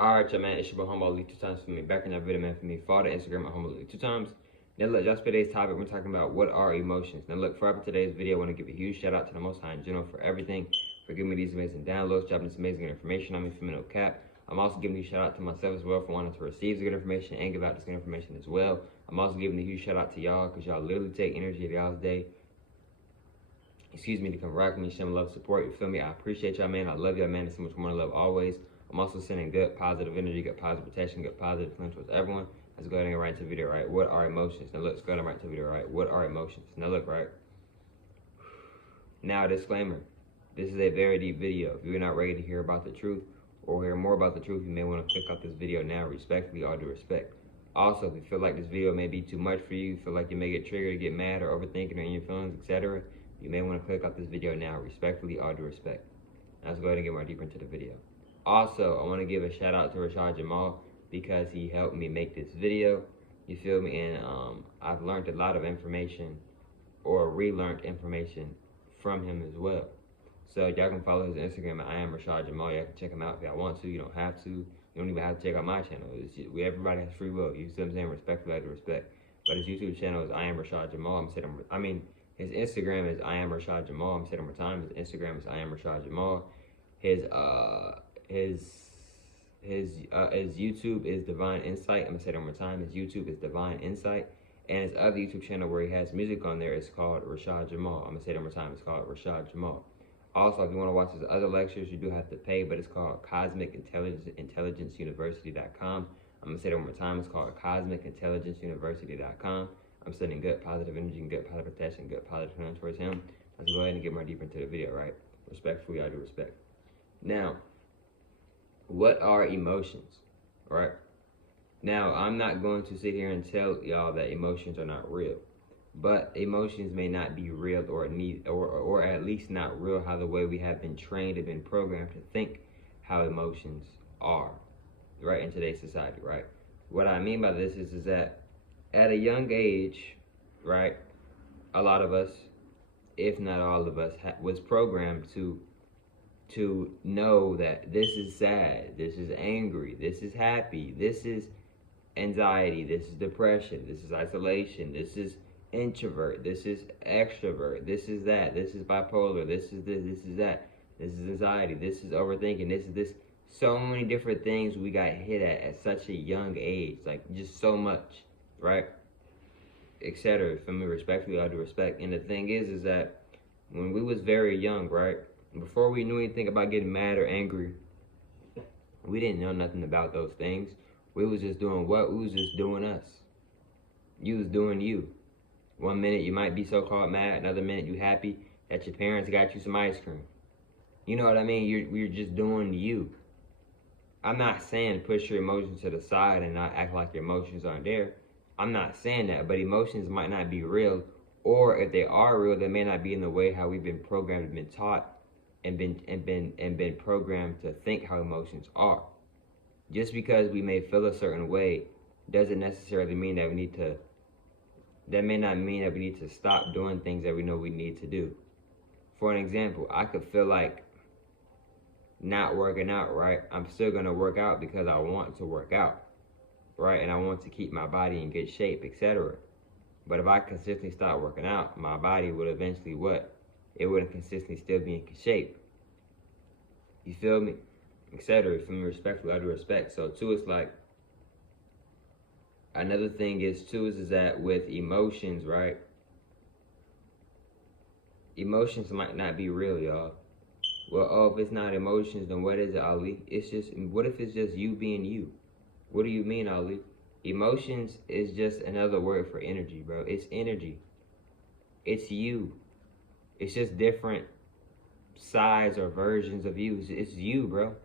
Alright, y'all, man, it's your boy Humble Elite 2 times for me. Back in that video, man, for me. Follow the Instagram at Humble Elite 2 times. Now, look, just for today's topic, we're talking about what are emotions. Now, look, for today's video, I want to give a huge shout out to the Most High in general for everything, for giving me these amazing downloads, dropping this amazing information on me from no cap. I'm also giving a shout out to myself as well for wanting to receive this good information and give out this good information as well. I'm also giving a huge shout out to y'all because y'all literally take energy of y'all's day. To come rock with me, show me love, support, you feel me? I appreciate y'all, man. I love y'all, man. There's so much more love always. I'm also sending good, positive energy, good, positive protection, good, positive influence towards everyone. Let's go ahead and get right to the video, right? What are emotions? Now, look, let's go ahead and right to the video, right? What are emotions? Now, look, right? Now, disclaimer. This is a very deep video. If you're not ready to hear about the truth or hear more about the truth, you may want to click off this video now, respectfully, all due respect. Also, if you feel like this video may be too much for you, feel like you may get triggered, get mad, or overthinking or in your feelings, etc., you may want to click off this video now, respectfully, all due respect. Now, let's go ahead and get more deeper into the video. Also, I want to give a shout out to Rashad Jamal because he helped me make this video. You feel me? And I've learned a lot of information or relearned information from him as well. So y'all can follow his Instagram at I am Rashad Jamal. Y'all can check him out if y'all want to. You don't have to. You don't even have to check out my channel. Everybody has free will. You see what I'm saying? Respectfully, out of respect. But his YouTube channel is I am Rashad Jamal. His Instagram is I am Rashad Jamal. I'm saying it one more time. His Instagram is I am Rashad Jamal. His YouTube is Divine Insight. I'm gonna say it one more time. His YouTube is Divine Insight, and his other YouTube channel where he has music on there is called Rashad Jamal. I'm gonna say it one more time. It's called Rashad Jamal. Also, if you want to watch his other lectures, you do have to pay, but it's called CosmicIntelligenceUniversity.com. I'm gonna say it one more time. It's called CosmicIntelligenceUniversity.com. I'm sending good positive energy and good positive protection, good positive feeling towards him. Let's go ahead and get more deeper into the video, right? Respectfully, I do respect. Now, what are emotions, right? Now, I'm not going to sit here and tell y'all that emotions are not real, but emotions may not be real or at least not real how the way we have been trained and been programmed to think how emotions are, right, in today's society, right? What I mean by this is that at a young age, right, a lot of us, if not all of us, was programmed to know that this is sad, this is angry, this is happy, this is anxiety, this is depression, this is isolation, this is introvert, this is extrovert, this is that, this is bipolar, this is this is that, this is anxiety, this is overthinking, this is this. So many different things we got hit at such a young age, like just so much, right? Etc. For me, respectfully, all due respect. And the thing is that when we was very young, right, before we knew anything about getting mad or angry, we didn't know nothing about those things. We was just doing what? We was just doing us. You was doing you. One minute you might be so-called mad, another minute you happy that your parents got you some ice cream. You know what I mean? You're just doing you. I'm not saying push your emotions to the side and not act like your emotions aren't there. I'm not saying that, but emotions might not be real, or if they are real, they may not be in the way how we've been programmed and been taught and been programmed to think how emotions are. Just because we may feel a certain way doesn't necessarily mean that that may not mean that we need to stop doing things that we know we need to do. For an example, I could feel like not working out, right? I'm still gonna work out because I want to work out, right? And I want to keep my body in good shape, etc. But if I consistently stop working out, my body would eventually what? It wouldn't consistently still be in good shape. You feel me? Etc. From respectfully, I do respect. So too, it's like another thing is too is that with emotions, right? Emotions might not be real, y'all. Well, oh, if it's not emotions, then what is it, Ali? It's just, what if it's just you being you? What do you mean, Ali? Emotions is just another word for energy, bro. It's energy. It's you. It's just different sides or versions of you. It's you, bro.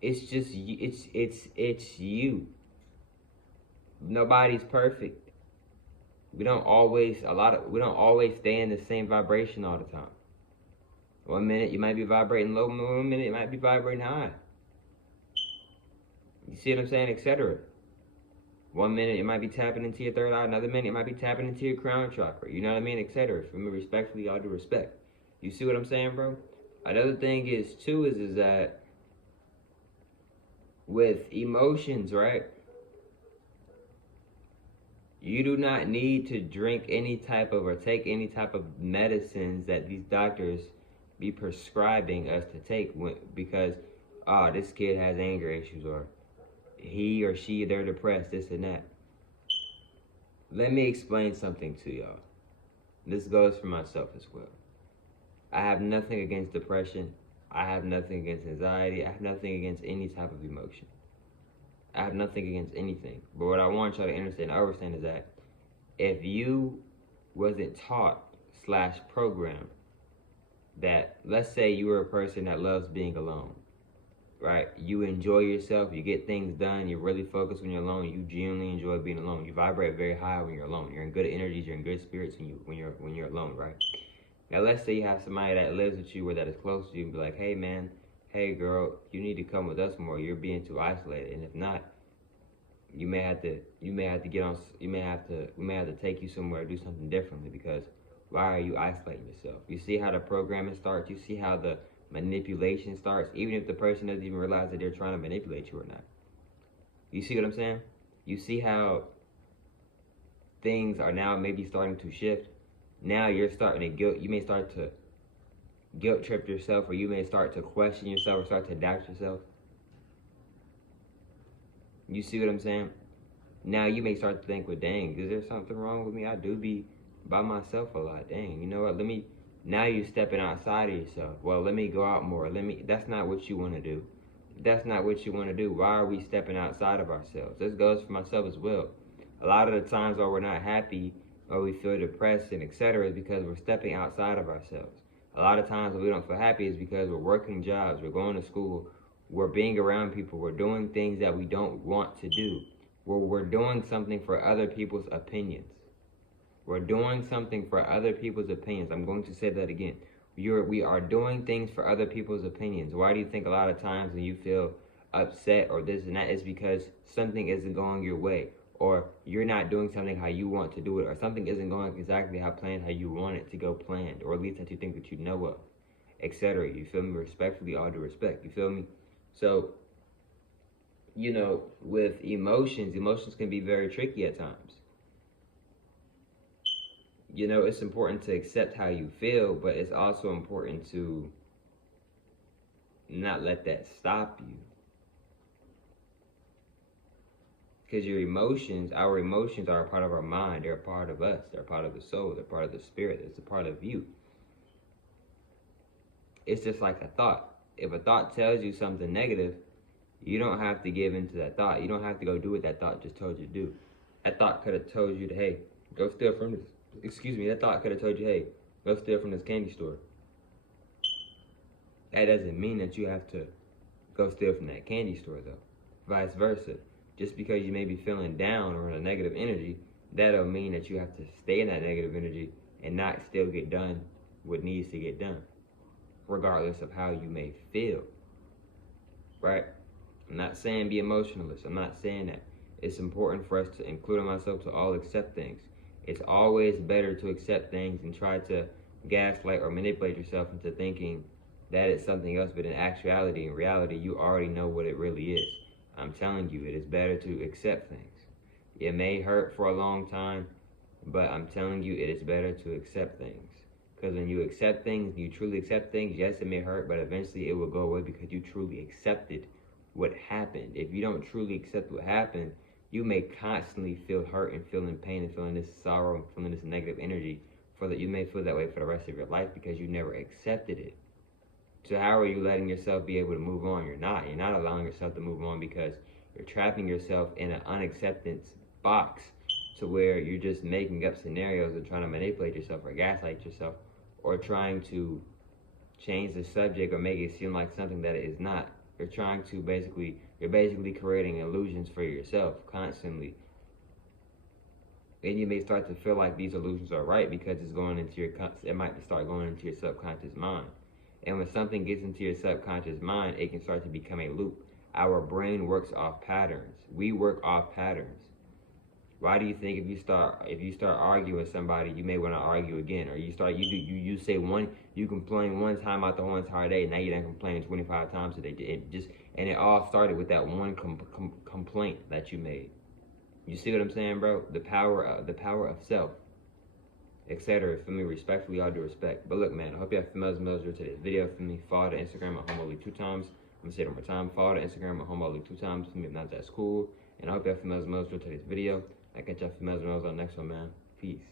It's just it's you. Nobody's perfect. We don't always stay in the same vibration all the time. One minute you might be vibrating low, one minute you might be vibrating high. You see what I'm saying, etc. One minute it might be tapping into your third eye, another minute it might be tapping into your crown chakra. You know what I mean, etc. For me, respectfully, all due respect. You see what I'm saying, bro? Another thing is too is that with emotions, right? You do not need to drink any type of or take any type of medicines that these doctors be prescribing us to take because, oh, this kid has anger issues, or he or she, they're depressed, this and that. Let me explain something to y'all. This goes for myself as well. I have nothing against depression. I have nothing against anxiety. I have nothing against any type of emotion. I have nothing against anything. But what I want y'all to understand, is that if you wasn't taught / programmed that, let's say you were a person that loves being alone, right? You enjoy yourself, you get things done, you're really focused when you're alone, you genuinely enjoy being alone. You vibrate very high when you're alone. You're in good energies, you're in good spirits when you're alone, right? Now let's say you have somebody that lives with you or that is close to you and be like, hey man, hey girl, you need to come with us more. You're being too isolated. And if not, we may have to take you somewhere, do something differently, because why are you isolating yourself? You see how the programming starts, you see how the manipulation starts, even if the person doesn't even realize that they're trying to manipulate you or not. You see what I'm saying? You see how things are now maybe starting to shift. Now you're starting to you may start to guilt trip yourself, or you may start to question yourself or start to doubt yourself. You see what I'm saying? Now you may start to think, well, dang, is there something wrong with me? I do be by myself a lot. Dang, you know what? Now you're stepping outside of yourself. Well, let me go out more. That's not what you want to do. That's not what you want to do. Why are we stepping outside of ourselves? This goes for myself as well. A lot of the times where we're not happy or we feel depressed and etc. is because we're stepping outside of ourselves. A lot of times when we don't feel happy is because we're working jobs, we're going to school, we're being around people, we're doing things that we don't want to do. We're doing something for other people's opinions. We're doing something for other people's opinions. I'm going to say that again. We are doing things for other people's opinions. Why do you think a lot of times when you feel upset or this and that is because something isn't going your way, or you're not doing something how you want to do it, or something isn't going exactly how you want it to go planned, or at least that you think that you know of, etc. You feel me? Respectfully, all due respect. You feel me? So, you know, with emotions can be very tricky at times. You know, it's important to accept how you feel, but it's also important to not let that stop you. Because our emotions are a part of our mind. They're a part of us. They're a part of the soul. They're part of the spirit. It's a part of you. It's just like a thought. If a thought tells you something negative, you don't have to give into that thought. You don't have to go do what that thought just told you to do. That thought could have told you to, hey, go steal from this. That thought could have told you, hey, go steal from this candy store. That doesn't mean that you have to go steal from that candy store, though. Vice versa. Just because you may be feeling down or in a negative energy, that don't mean that you have to stay in that negative energy and not still get done what needs to get done, regardless of how you may feel. Right? I'm not saying be emotionalist. I'm not saying that. It's important for us to, including myself, to all accept things. It's always better to accept things and try to gaslight or manipulate yourself into thinking that it's something else, but in actuality, in reality, you already know what it really is. I'm telling you, it is better to accept things. It may hurt for a long time, but I'm telling you, it is better to accept things. Because when you accept things, you truly accept things, yes, it may hurt, but eventually it will go away because you truly accepted what happened. If you don't truly accept what happened, you may constantly feel hurt and feeling pain and feeling this sorrow and feeling this negative energy you may feel that way for the rest of your life because you never accepted it. So how are you letting yourself be able to move on? You're not allowing yourself to move on because you're trapping yourself in an unacceptance box to where you're just making up scenarios and trying to manipulate yourself or gaslight yourself or trying to change the subject or make it seem like something that it is not. You're basically creating illusions for yourself constantly. And you may start to feel like these illusions are right because it might start going into your subconscious mind. And when something gets into your subconscious mind, it can start to become a loop. Our brain works off patterns. We work off patterns. Why do you think if you start arguing with somebody, you may want to argue again, or you complain one time out the whole entire day, and now you done complaining 25 times a day. And it all started with that one complaint that you made. You see what I'm saying, bro? The power of self, etc. For me, respectfully, all due respect. But look, man, I hope you have females to this video. For me, follow the Instagram at HomoLuke 2 times. I'm gonna say it one more time. Follow the Instagram at HomoLuke 2 times. For me, if not, that's cool. And I hope you have females to this video. I catch y'all females on the next one, man. Peace.